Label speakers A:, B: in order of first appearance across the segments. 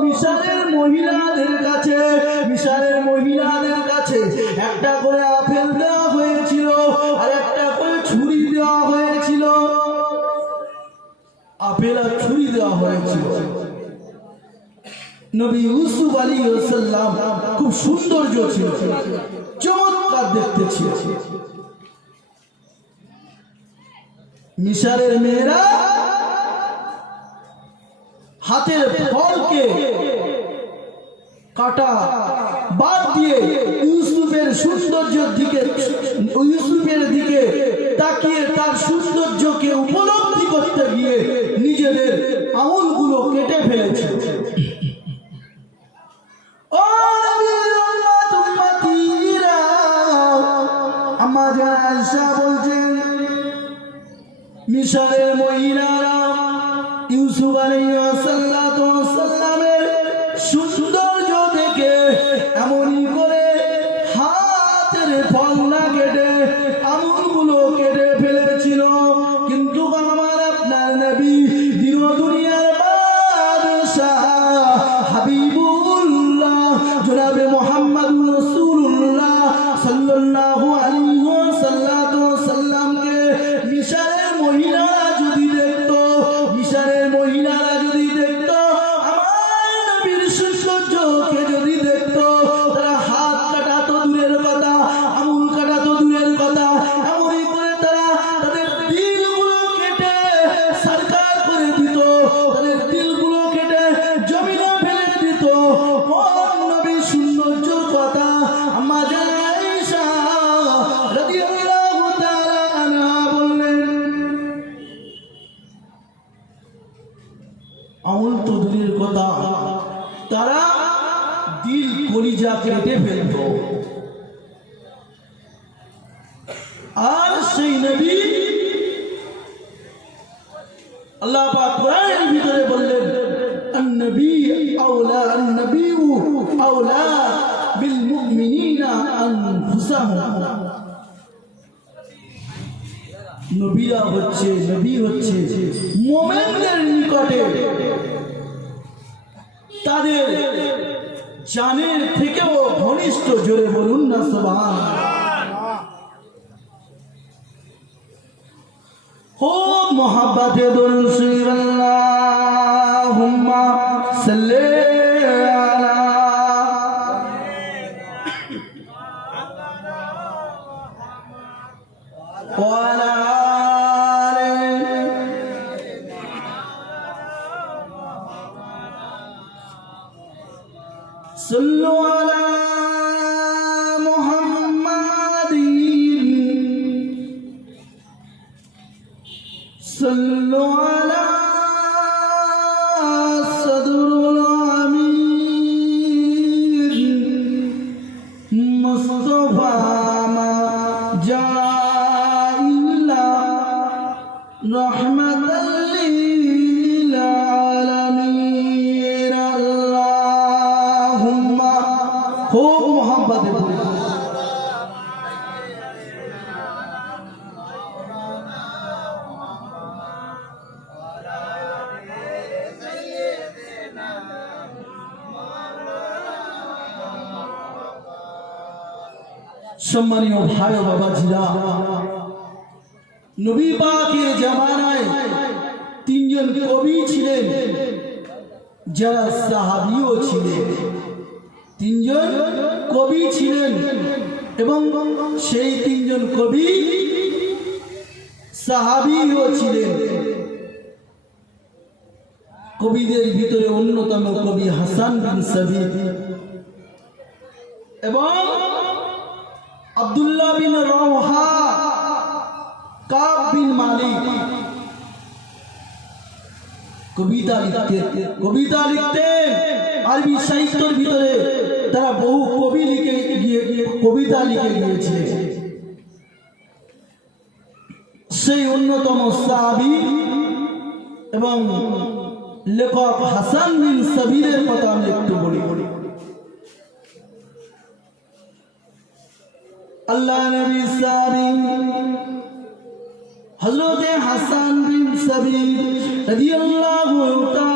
A: মিশরের মহিলাদের কাছে মিশরের মহিলাদের কাছে একটা করে আপেল দেওয়া হয়েছিল আর একটা করে ছুরি দেওয়া হয়েছিল। আপেল আর ছুরি দেওয়া হয়েছিল। নবী ইউসুফ আলী সাল্লাম খুব সৌন্দর্য ছিল, চমৎকার দেখতে ছিল। মিশরের মেয়েরা হাতের ফলকে কাটা, বাদ দিয়ে ইউসুফের সৌন্দর্যের দিকে, ইউসুফের দিকে তাকিয়ে তার সৌন্দর্যকে উপলব্ধি করতে গিয়ে নিজেদের আঙুলগুলো কেটে ফেলেছে। বলছেন, মিশরের মহিলারা ইউসুফ আলাইসাল্লামের সৌন্দর্য দেখে এমনই করে হাতের ফল না কেটে আমুলগুলো কেটে ফেলেছিল। কিন্তু আমার আপনার নবী দিন দুনিয়ার বাদশাহ হাবিবুল্লাহ, জনাবে মোহাম্মদ রসুল্লাহ সাল্লাল্লাহু কলিজা কেটে ফেলত আর সেই নবী আল্লাহ পাক কোরআনের ভিতরে বললেন النبي أولى النبي أولى بالمؤمنين أنفسهم নবীরা হচ্ছে নবী হচ্ছে মোমেনদের নিকটে তাদের চানের থেকেও ঘনিষ্ঠ জোরে বলুন না সোভান ও মোহাম্মতে দরুন সুইবাল্লাহুম্মা সাল্লি আলা আলা صلوا على محمد. صلوا على صدر الأمير مصطفى ما جاء إلا رحمة للعالمين মোহাম্মদে পরিপূর্ণ সম্মানীয় ভাই বাবাজিরা নবী পাকের জামানায় তিনজন কবি ছিলেন যারা সাহাবিও ছিলেন। তিনজন কবি ছিলেন এবং সেই তিনজন কবি সাহাবিও ছিলেন। কবিদের ভিতরে অন্যতম কবি হাসান বিন সাবির এবং আব্দুল্লাহ বিন রওহা, কাব বিন মালিক। কবিতা লিখতেন কবিতা লিখতেন আরবি সাহিত্যের ভিতরে তারা বহু কবি লিখে গিয়ে, কবিতা লিখে গিয়েছে। সেই অন্যতম সাহাবি এবং লেখক হাসান বিন সাবিরের কথা আমি একটু বলি। বলি আল্লাহ নবী সাবি হযরত হাসান বিন সাবির রাদিয়াল্লাহু তাআলা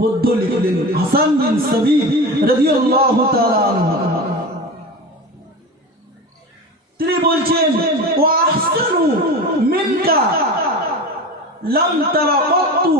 A: পদ্য লিখলেন হাসান বিন সাবিব রাদিয়াল্লাহু তাআলা তিনি বলছেন, ওয়া আহসানু মিনকা, লাম তারা কত্তু